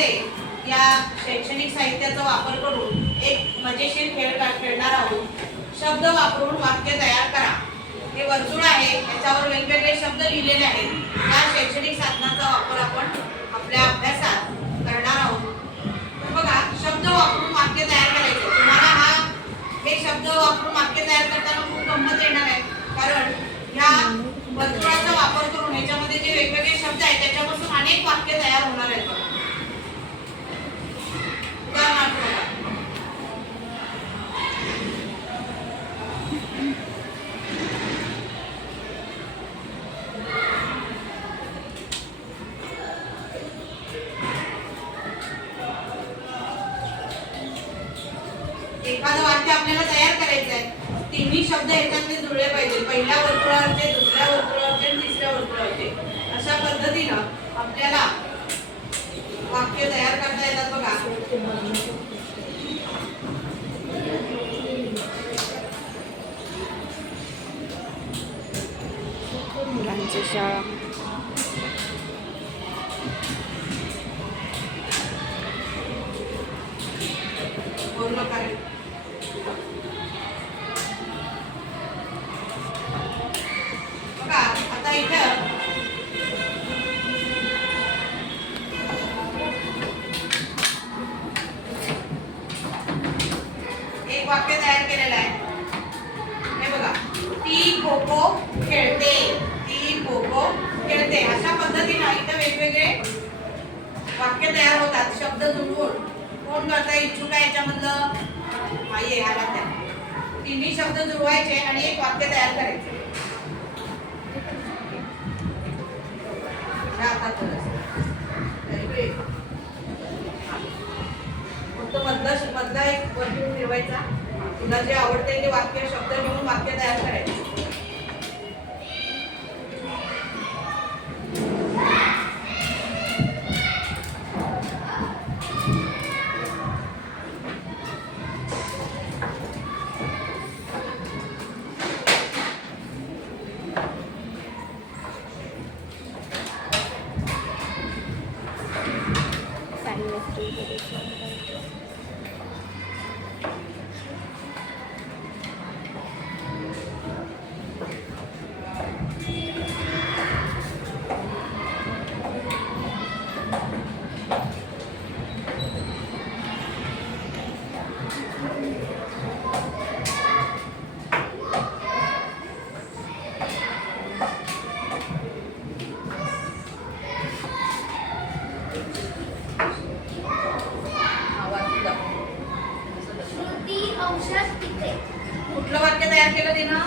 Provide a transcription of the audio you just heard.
यामध्ये या शैक्षणिक साहित्याचा वापर करून एक मजेशीर खेळ खेळणार आहोत. शब्द वापरून वाक्य तयार करा. हे वर्तुळ आहे, याच्यावर वेगवेगळे शब्द लिहिलेले आहेत. या शैक्षणिक साधनाचा वापर आपण आपल्या अभ्यासात करणार आहोत. बघा, शब्द वापरून वाक्य तयार करायचे. तुम्हाला हे शब्द वापरून वाक्य तयार करताना खूप गंमत येणार आहे, कारण ह्या वर्तुळाचा वापर करून याच्यामध्ये जे वेगवेगळे शब्द आहेत त्याच्यापासून अनेक वाक्य तयार होणार आहेत. उदाहरणार्थ एखादं वाक्य आपल्याला तयार करायचं आहे. तिन्ही शब्द याच्यामध्ये जुळले पाहिजे. पहिल्या वर्तुळावरचे, दुसऱ्या वर्तुळावरचे आणि तिसऱ्या वर्तुळावरचे. अशा पद्धतीनं आपल्याला वाक्य तयार करता येतात. बघा, मुलांची शाळा. बोललो काय बघा, आता इथं एक वाक्य तयार केलेलं आहे. हे बघा, ती खो खो खेळते. ती खो खो खेळते. अशा पद्धतीने इथं वेगवेगळे वाक्य तयार होतात. शब्द जुळवून कोण करता इच्छुक आहे याच्यामधलं आई आला त्या तिन्ही शब्द जुळवायचे आणि एक वाक्य तयार करायचे. फक्त मधला एक वर्तुळ फिरवायचा. तुला जे आवडते ते वाक्य शब्द घेऊन वाक्य तयार करायचे. कुठलं वाक्य तयार केलं तिनं?